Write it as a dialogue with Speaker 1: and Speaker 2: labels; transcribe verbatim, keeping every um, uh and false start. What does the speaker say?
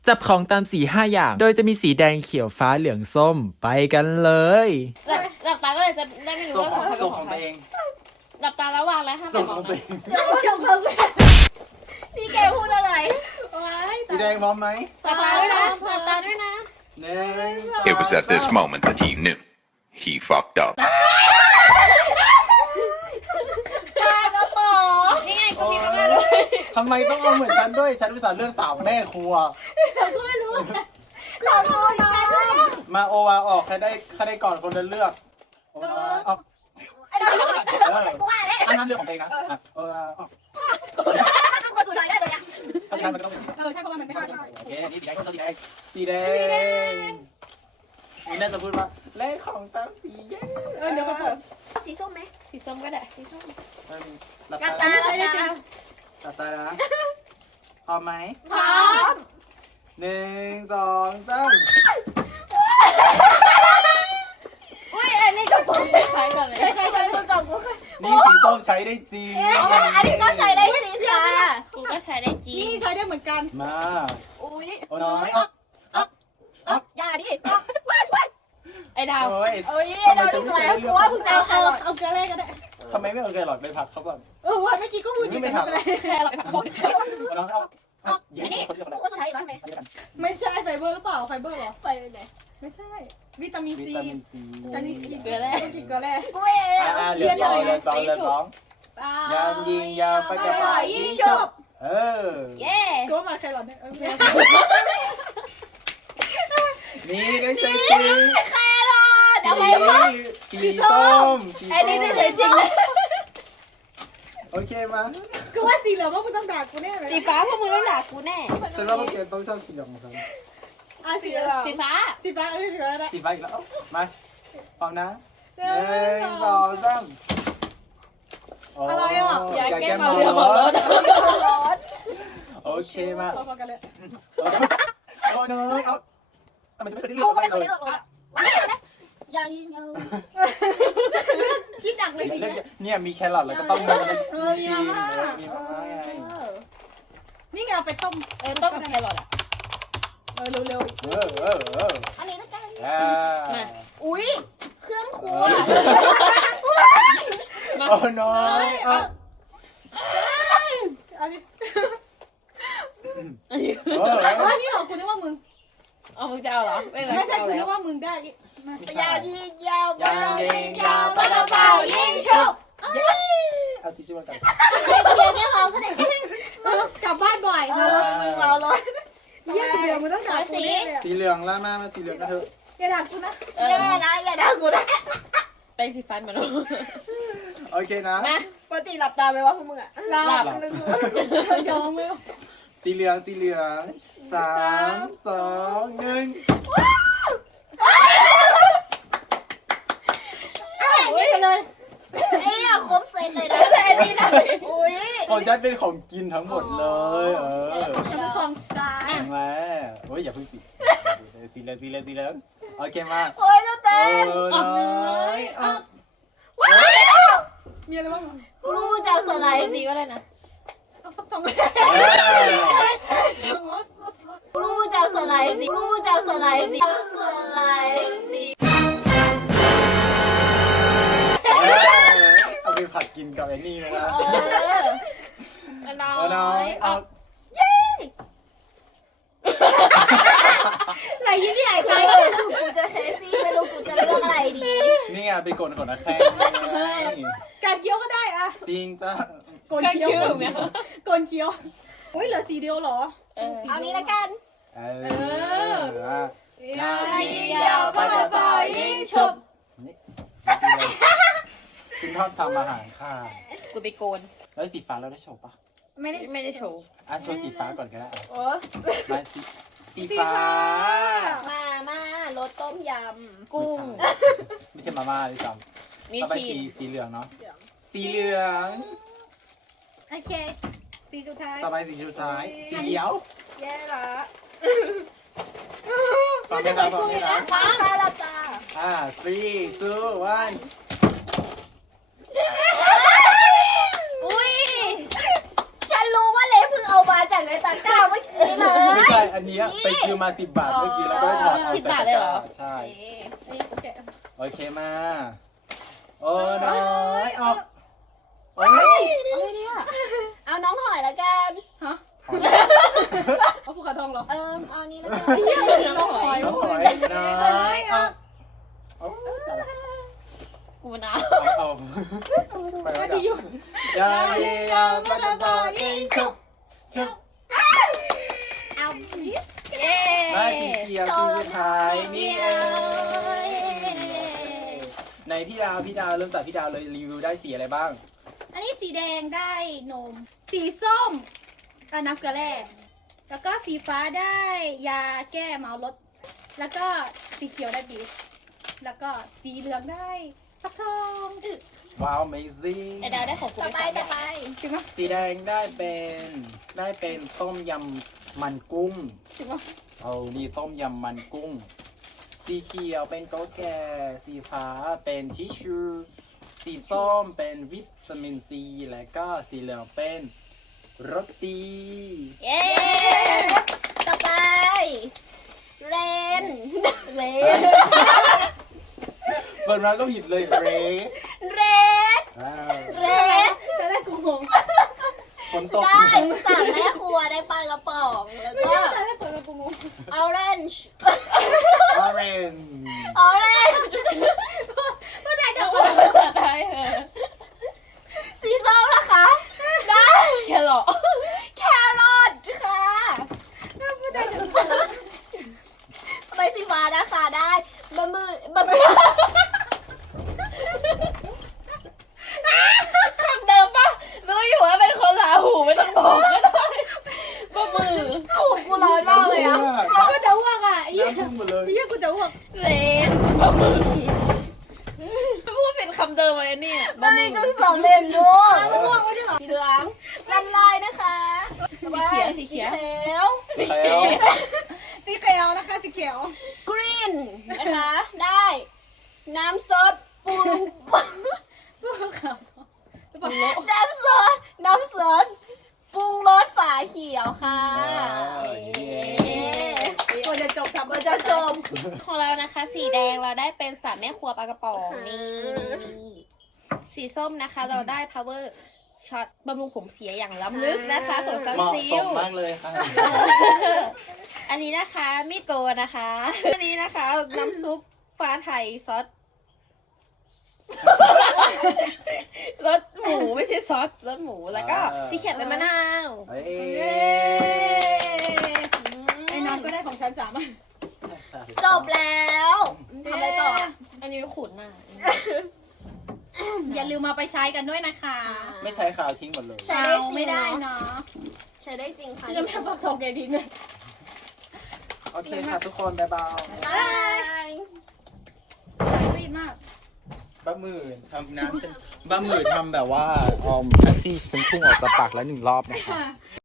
Speaker 1: จับของตามสีห้าอย่าง โดยจะมีสีแดงเขียวฟ้าเหลืองส้มไปกันเลย
Speaker 2: หลับหลับตาก็เลยจะได้ไม่รู้
Speaker 3: ส่ง
Speaker 2: ว่าของใคร
Speaker 3: ส่
Speaker 2: เป็
Speaker 3: ง
Speaker 2: นข
Speaker 3: ข
Speaker 2: อ
Speaker 3: อง ง
Speaker 2: ใคร
Speaker 3: ตัวเอง
Speaker 2: หลับตาแล้ววางแล้วห้าม
Speaker 3: ส่ง
Speaker 2: ม
Speaker 3: ข
Speaker 2: อ
Speaker 3: อง งตัวเอง
Speaker 4: เดี๋ยวชมเขาแบบนี่แกพูดอะไรว้าย
Speaker 3: สีแดงพร้อมไหม
Speaker 2: หลับตาด้วยนะหลับตาด้วยนะ
Speaker 3: หนึ่ง
Speaker 5: It was at this moment that he knew. He fucked up.
Speaker 4: ปลากระป๋อง
Speaker 2: นี่ไงกูมีมาม่าด้วย
Speaker 3: ทำไมต้องเอาเหมือนฉันด้วย ฉันเป็นสาวเลือดสาวแม่ครัว
Speaker 4: เราก็ไม่รู้ขอโทษนะ
Speaker 3: มาโอวาออกใครได้ใครได้ก่อนคนนั้นเลือกโอวาออก
Speaker 4: ไอ้เรา
Speaker 3: เออ
Speaker 4: กูว่าแล้ว
Speaker 3: อันนั้นเลือกของเองนะอ่ะโอวาออก
Speaker 4: คนสุดท้ายได้เลยอ่ะ
Speaker 3: เพราะฉะนั้นมันก็ต้อง
Speaker 4: เออใช่เพราะว่ามันไม่ใช่
Speaker 3: โอเคอันนี้สีแดงก็สีแดงสีแดงนี่น่าจะพูดว่าเลขของตามสีแดง
Speaker 4: เออเดี๋ยวเขาบอกสีส้มไหม
Speaker 2: สีส้มก็ได้สีส้ม
Speaker 3: หลับ
Speaker 4: กับ
Speaker 3: ตา
Speaker 4: ตาเลยจ้ะ
Speaker 3: หลับตานะพร้อมไหม
Speaker 4: พร้อม
Speaker 3: หนึ่งสองสาม
Speaker 2: อุ้ยอันนี้ก็ตัวคล้ายๆกันเลย
Speaker 4: ใครเคยพูดกับกู
Speaker 3: นี่สีส้มใช้ได้จริง
Speaker 4: อันนี้ก็ใช้ได้สีค่ะ
Speaker 2: กูก็ใช้ได้จริง
Speaker 4: นี่ใช้ได้เหมือนกัน
Speaker 3: มา
Speaker 4: อุ้ย
Speaker 3: โอ้น้อยออกออกออก
Speaker 4: อย่าดิว้ายว้าย
Speaker 2: ไอ้ดาว
Speaker 3: โอ้ย
Speaker 4: เอ้ยเราดีแล้วกูว่ามึงจะเอาเอาเกลือแรกก็ได้
Speaker 3: ทำไมไม่เอาแครอทไปผัดเขาก่อน
Speaker 4: เออวันเมื่อกี้ก็พูดอยู่
Speaker 3: ไม่ทำ
Speaker 4: อะไร
Speaker 2: แค่หลับคน
Speaker 3: เอาน้องเอาเอาเย็นคนเดียวกัน
Speaker 4: กูก็สุดท้ายบ้างไหม
Speaker 3: เดียวกัน
Speaker 4: ไม่ใช่ไฟเบอร์หรือเปล่าไฟเบอร์หรอไฟไหนไม่ใช่ วิตามิน
Speaker 3: วิ
Speaker 4: ซี
Speaker 3: ตามินซี
Speaker 4: ฉันกินเกลือแร่กินเกลือแร่กูเอ
Speaker 3: อ่าเหลือสองเหลือสองเหลือสองยามยิงยาวไปกระเป๋ายิงชุบเออ
Speaker 2: เย้
Speaker 4: กูมาแครอทเนี่ยเออ
Speaker 3: นี่ได้ใช้จริง
Speaker 4: แครอทเอาไปวะ
Speaker 3: สีส้มสี
Speaker 4: ไอ้นี่ได้ใช้จริง
Speaker 3: โอเคมา
Speaker 4: กูว่าสีเหลืองว่ามึงต้องด่ากูแน่เลย
Speaker 2: สีฟ้าพวกมึงต้องด่ากูแน่
Speaker 3: ฉันว่าพวกแกต้องชอบสีเหลืองของฉัน
Speaker 4: อ่ะสีเหลือง
Speaker 2: สีฟ้า
Speaker 4: สีฟ้าเออสีฟ้าได้
Speaker 3: สีฟ้าอีกแล้วมาพร้อมนะหนึ่งสองสาม
Speaker 4: อะไรอ่ะ
Speaker 2: อย่าแก้เมาเรือหมดรถ
Speaker 4: ร้อน
Speaker 3: โอเคมา
Speaker 4: พอๆกันเลย
Speaker 3: โอ้น้อยเอาทำไมฉันไม่เคยได้เลื
Speaker 4: กู
Speaker 3: อก
Speaker 4: ก็
Speaker 3: เล
Speaker 4: ไม่
Speaker 3: ย
Speaker 4: เคยได้หรอกวันนี้นะยังยังคิดหนักเลยที
Speaker 3: เลื
Speaker 4: เนี้
Speaker 3: อกเนี่ยมีแครอทแล้วก็ต้องมีชีสมีมะม่าไง
Speaker 4: นี่ไงเอาไปต้ม
Speaker 2: เออต้มกับแครอทอ่ะ
Speaker 4: เออเร็ว
Speaker 3: เออเออเออ
Speaker 4: ๆอันนี้นะกัน
Speaker 3: อ่า
Speaker 4: อุ้ยเครื่องครัว
Speaker 3: โอ้น้อยเอา
Speaker 4: อันนี้
Speaker 3: เออ
Speaker 4: อันนี้เหรอคุณนึกว่ามึง
Speaker 2: เอามึงจะเอาเหรอไม่
Speaker 4: ไม่ใช่
Speaker 2: เอา
Speaker 4: คุณนึ
Speaker 2: แล้
Speaker 4: ก
Speaker 2: ว
Speaker 4: ว่ามึงได้มา
Speaker 3: อยาก
Speaker 4: ยิงยาว
Speaker 3: ยางยิงยาวปากกระเป๋ายิงชุบเอาทิชชู่มากัน
Speaker 4: เดี๋ยวแค่เมาก็ได้กลับบ้านบ่อยเออมึงเมารถยี่สิบเดียวมึงต้องด่ากูแน่เลย
Speaker 3: สีเหลืองแล้วมามาสีเหลืองกันเถอะ
Speaker 4: อย่าด่ากูนะอย่านะอย่าด่ากูนะ
Speaker 2: แปรงสีฟันมาลูก
Speaker 3: โอเคนะ
Speaker 2: มา
Speaker 4: ปกติหลับตาไปวะพวกมึงอะหลับยอมไหม
Speaker 3: สีเหลืองสีเหลืองสามสองหนึ่ง
Speaker 4: อุ้ยเลยเอ้ยครบเซตเลยนะไอ้นี่นะอุ้ย
Speaker 3: ของฉันเป็นของกินทั้งหมดเลยเออ
Speaker 4: ทำของซ้าย
Speaker 3: เห็นไหมโอ้ยอย่าเพิ่งสีสีเหลืองสีเหลืองสีเหลืองโอเคมา
Speaker 4: โอ้ยเจ้าเต้
Speaker 3: เออน้อยเอา
Speaker 4: ว้าวมีอะไรบ้างกูรู้มึงจะเอาส่วนไหน
Speaker 2: ดีก็ได้นะ
Speaker 4: เอาฟักทอง
Speaker 3: เออ
Speaker 4: กูรู้มึงจะเอาส่วนไหนกูรู้มึงจะเอาส่วนไหนเอาส่วนไหน
Speaker 3: เออเอาไปผัดกินกับไอ้นี่นะ
Speaker 2: น้อ
Speaker 3: เอาน้อย
Speaker 2: ย
Speaker 3: เอา
Speaker 4: ไหนยิ้มใหญ่ใครกูจะเซซี่ไม่รู้กูจะเลือกอะไรดี
Speaker 3: นี่ไงไปกดขนนะแข้ง
Speaker 4: การเคี้ยวก็ได้อะ
Speaker 3: จริงจ้ะ
Speaker 4: กนเคี้ยวกนเคี้ยวอุ้ยเหลือสีเดียวเหรอ
Speaker 2: เออ
Speaker 4: เอานี้ละกัน
Speaker 3: เอ
Speaker 4: เอ
Speaker 3: อ
Speaker 4: ยิงยาวปากกระเป๋ายิงฉุบ
Speaker 3: คุณชอบทำอาหารค่ะ
Speaker 2: กูไปโกน
Speaker 3: แล้วสีฟ้าเราได้โชว์ปะ
Speaker 4: ไม่ได้
Speaker 2: ไม่ได้โชว์
Speaker 3: อ่ะโชว์สีฟ้าก่อนก็ได้
Speaker 4: โอ้
Speaker 3: มาสีสี
Speaker 4: สี
Speaker 3: ฟ้า
Speaker 4: ฟ้ามา มารสต้มย
Speaker 2: กุ้ง
Speaker 3: ไม่ใช่มาม่าด้วยซ้
Speaker 2: มี
Speaker 3: ำต่อไป
Speaker 2: ชี
Speaker 3: สี
Speaker 2: ส
Speaker 3: สีเหลืองเนาะ
Speaker 4: ำ
Speaker 3: สีเหลือง
Speaker 4: โอเค สีสุดท้าย
Speaker 3: ต่อไปสีสุดท้าย สีเขียว
Speaker 4: แย่ละ
Speaker 3: ฟังไหมครับฟังไหมครับ
Speaker 4: ฟ้าตาละตา
Speaker 3: อ่า three two one
Speaker 4: อุ้ย ฉันรู้ว่าเล็บเพิ่งเอามาจากในตะกร้าเมื่อกี้เล
Speaker 3: ไม่
Speaker 4: ย
Speaker 3: ใช่อันเนี้ยไปซื้อมาสิบบาทเมื่อกี้แล้วก็ถอดออก
Speaker 2: สิบ
Speaker 3: จาก
Speaker 2: บาทเลยเหรอ
Speaker 3: ใช่
Speaker 4: นี่กูแกะ
Speaker 3: โอเคมา โอ้น้อยออกโอ้ย
Speaker 4: อะไรเนี่ย
Speaker 2: เอาน้องหอยละกัน
Speaker 4: ฮะเอาภูเขาทองเหรอ
Speaker 2: เออเอานี้ละกัน
Speaker 4: น้องหอย
Speaker 3: น้องหอยน้อยออกโอ้ยแต่ละ
Speaker 2: กูนะ
Speaker 3: เอาเอาไปแล้วกันยาเยียบัตตายิงชุบชุบ
Speaker 4: เอาดิส
Speaker 2: เย้
Speaker 3: มาสีเขียวสีสุดท้ายนี่เองในพี่ดาวพี่ดาวเริ่มจากพี่ดาวเลยรีวิวได้สีอะไรบ้าง
Speaker 4: อันนี้สีแดงได้นม สีส้มอ่ะน้ำเกลือแร่แล้วก็สีฟ้าได้ยาแก้เมารถ แล้วก็สีเขียวได้บีชแล้วก็สีเหลืองได้ฟักทองอึ
Speaker 3: ว้าว amazing
Speaker 2: ไอดาวได้ของกู
Speaker 4: ต่อ
Speaker 2: ไป
Speaker 4: ไป
Speaker 2: สาม
Speaker 4: ต่อไป
Speaker 2: แบบ
Speaker 4: จริงปะ
Speaker 3: สีแดงได้เป็นได้เป็นต้มยำมันกุ้ง
Speaker 4: จริงปะ
Speaker 3: เอานี่ต้มยำมันกุ้ง สีเขียวเป็นโกแก่สีฟ้าเป็นทิชชูสีส้มเป็นวิตามินซีและก็สีเหลืองเป็นโรตี
Speaker 2: เย้ต่อไป เรน เรน
Speaker 3: เปิดมาก็ผิดเลยเร
Speaker 2: เรน
Speaker 3: ว้าว
Speaker 2: เรน
Speaker 4: แต่แรกกูงง
Speaker 3: ฝนตก
Speaker 2: ได้สั่งแม่ครัวได้ปลากระป๋อง แล้ว
Speaker 4: ไม่
Speaker 2: ก็
Speaker 4: ใช่แต่แรกเปิดมากูงง
Speaker 2: orange
Speaker 3: ออเรน
Speaker 2: orange
Speaker 4: ไม่ได้เดี๋ยว
Speaker 2: ได้เหรอสีส้มนะคะ ได้ แครอทแครอทค่ะไปสีฟ้านะคะได้บะหมี่บะหมี่คำเดิมปะรู้อยู่ว่าเป็นคนลาหูไม่ต้องบอกก็ได้บะหมี่หูกูร้อนมากเลยอะ
Speaker 4: กูจะอ้วกอ่ะไอ้เหี้ย
Speaker 3: น้ำพุ่งหมดเลย
Speaker 4: ไอ้เหี้ยกูจะอ้วก
Speaker 2: เลนบะหมี่พูดเป็นคำเดิมเลยเนี่ยบะหมี่ก็สองเลนดู
Speaker 4: อ้วกไม่ใช่เหรอ
Speaker 2: สีเหลืองสันลายนะคะสีเขียวสีเขียว
Speaker 3: สีเขียว
Speaker 4: สีเขียวนะคะสีเขียว
Speaker 2: กรีนนะคะ ได้ น้ำซดปรุง
Speaker 4: พวกเขา
Speaker 2: น้ำซดน้ำซดปรุงรสฝาเขียวค่ะ
Speaker 4: ควรจะจบกับ
Speaker 2: มันจะจมของเรานะคะ สีแดงเราได้เป็นสามแม่ครัวปลากระป๋องนี่นี่นี่สีส้มนะคะ เราได้ power shot บำรุงผมเสียอย่างล้ำลึกนะคะของซัน
Speaker 3: เหมาะ
Speaker 2: ซิ
Speaker 3: ส
Speaker 2: ล
Speaker 3: มมากเลยค่ะ
Speaker 2: อันนี้นะคะมีดโกนนะคะ อันนี้นะคะ น้ำซุปฟ้าไทยซอส รสหมูไม่ใช่ซอสรสหมูแล้วก็
Speaker 3: อ่า
Speaker 2: สีเขียวเป็นมะนาว
Speaker 3: เฮ้ย
Speaker 4: เย้ไอ้น้องก็ได้ของฉันสามอัน
Speaker 2: จบแล้วทำอะไรต่อ อันนี้ขุนมาก
Speaker 4: อย่าลืมมาไปใช้กันด้วยนะคะ
Speaker 3: ไม่ใช้ข่าวทิ้งหมดเลย
Speaker 2: ใช้ได้จริง
Speaker 4: ไม่ได้เนาะ
Speaker 2: ใช้ได้จริงค่ะ
Speaker 4: จะไม่ฟักทองแกดินเลย
Speaker 3: โอเคค่ะทุกคนบ๊ายบาย
Speaker 2: บาย
Speaker 4: รีบมาก
Speaker 3: บ้ามือทำน้ำฉันบ้ามือทำแบบว่าออมแท็กซี่ฉันพุ่งออกจากปากแล้วหนึ่งรอบนะคะ